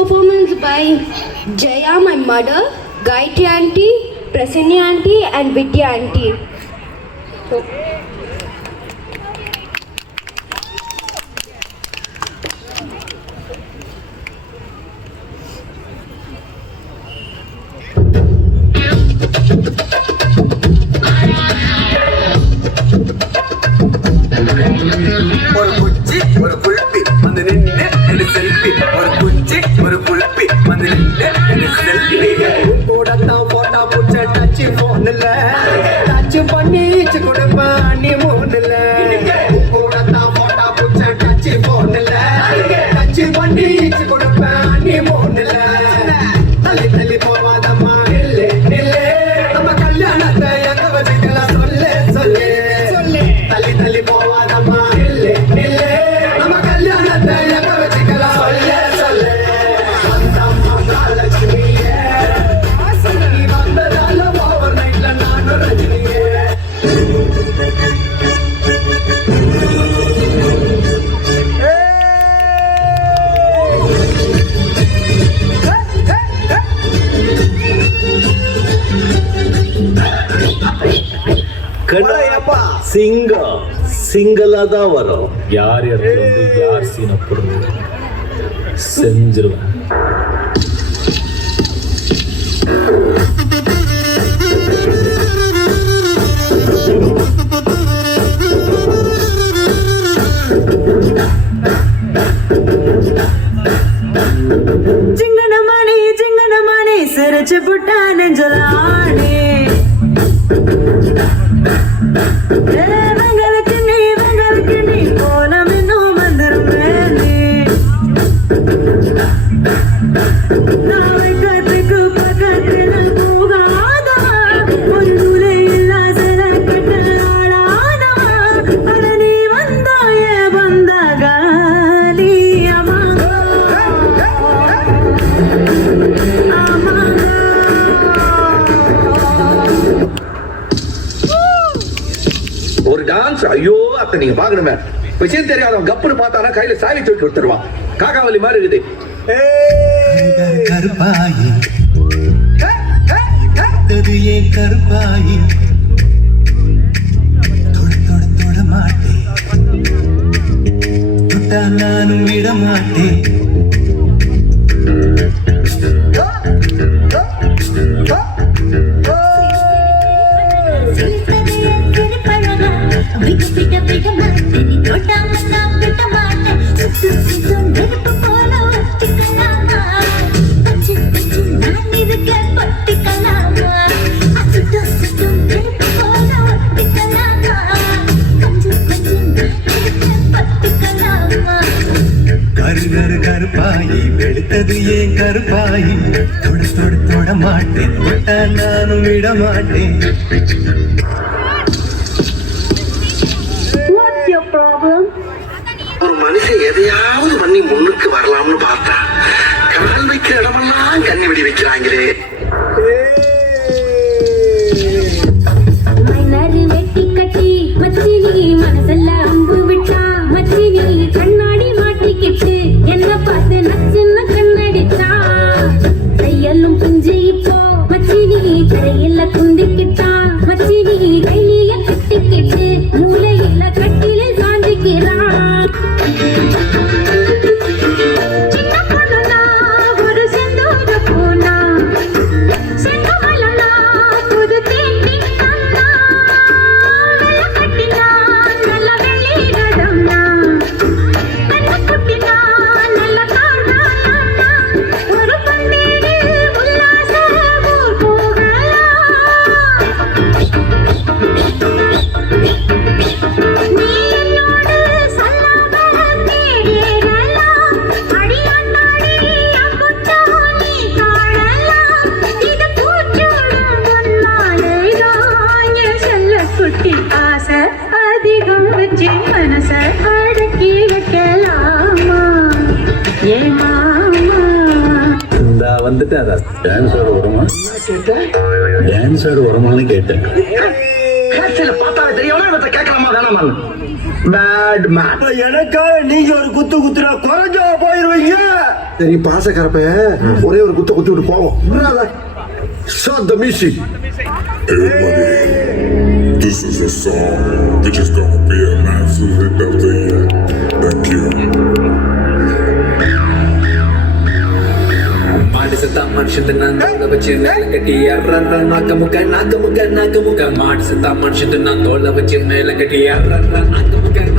performance by Jaya, my mother, Gayatri auntie, Prasanna auntie and Vidya auntie. ஒரு குச்சி ஒரு குல்பி வந்து நின்று என்ன செல்ஃபி ஒரு குச்சி ஒரு குல்பி வந்து நின்று என்ன செல்ஃபி கூடத்தான் போட்டா புடிச்ச டச் போன்ல டச் பண்ணி கொடுப்பேன் நீ மூணுல கூடத்தான் போட்டா புடிச்ச டச் போன்ல டச் பண்ணி கொடுப்பேன் நீ மூணுல தள்ளி தள்ளி போவாதம்மா நில்லு நில்லு நம்ம கல்யாணத்தை எங்க வச்சுக்கலாம் சொல்லு சொல்லு சொல்லு தள்ளி தள்ளி போவாதம்மா நில்லு நில்லு நம்ம கல்யாணத்தை எங்க வச்சுக்கலாம் சொல்லு சொல்லு வந்தம்மா மகாலட்சுமியே நீ வந்ததால ஓவர் நைட்ல நானும் ரஜினியே சிங்கிளா தான் வரும். யார் இடத்துல வந்து யார் சீனை போடுறது செஞ்சிருவேன். சிங்கனமணி சிரிச்சு புட்டா நெஞ்சலானே வெங்களுக்கு நீ கோலம் இன்னும் வந்துருவேனே நாவைக்கத்துக்கு பக்கத்துல போகாதவா ஒரு துளை இல்லா சில கட்ட ஆளாதவா அத நீ வந்தாய வந்தாகாலி அம்மா ஒரு டான்ஸ் ஐயோ அத்தை நீங்க பாக்கணுமே விஷயம் தெரியாதவன் கப்புன்னு பார்த்தானா கையில சாவி தூக்கி கொடுத்துருவான். காக்காவலி மாதிரி இருக்குது. கருப்பாயி ஏன் கருப்பாயி தொட தொட தொட மாட்டேன் தொட்டா நானும் விட மாட்டேன் கருப்பாயி வெளுத்தது ஏன் கருப்பாயி தொட தொட தொட மாட்டேன் தொட்டா நானும் விட மாட்டேன். ஒரு மனுஷன் எதையாவது பண்ணி முன்னுக்கு வரலாம்னு பார்த்தா கால் வைக்கிற இடமெல்லாம் கண்ணி வெடி வைக்கிறாங்களே. வெட்டி கட்டி மச்சினி மனசெல்ல அம்பு விட்டா மச்சினி கண்ணாடி மாட்டிக்கிட்டு என்ன பார்த்து நச்சுன்னு கண்ணடிச்சா கையெல்லாம் புஞ்சு இப்போ மச்சினி கரையில குந்திக்கிட்டா மச்சினி கையில கட்டிக்கிட்டு மூளையில கட்டில சாந்திக்கிறான். சின்ன பொண்ணுனா ஒரு செந்தூர பூனா செங்கமலனா புது தேடி கண்ணா வெள்ள கட்டினா நல்ல வெள்ளி நடம்னா நல்ல குட்டினா நல்ல காரணா ஒரு பந்தேரி உல்லாச ஊர் போகலாம். நீ என்னோடு சொல்லாம தேடலாம் அடியாண்டாடி அம்புட்டோ நீ காணலாம் இது பூச்சோடும் பொன்னாலேதான் என் செல்ல குட்டி ஆசை அதிகம் வச்சு மனச அடக்கி வைக்கலாமா ஏ மாமா. இந்தா வந்துட்டேன். அதான் டான்ஸ் ஆட வருமா டான்ஸ் ஆட வருமானு கேட்டேன். பார்த்தாலே தெரியவனா கேட்கலாமா வேணாமா? Bad man. எனக்காக நீங்க ஒரு குத்து குத்துனா குறைஞ்சா போயிருவீங்க. நீ பாசக்கரப்ப ஒரே ஒரு குத்த குத்தி விட்டு போவோம். Shut the music. Everybody, this is a song which is gonna be a massive hit of the year. Thank you. மாடு செத்தா மனுஷன் நான் தோலை வச்சு மேல கட்டி நாக்க முக்க மாடு செத்தா மனுஷன் நான் தோலை வச்சு மேல கட்டி நாக்க முக்க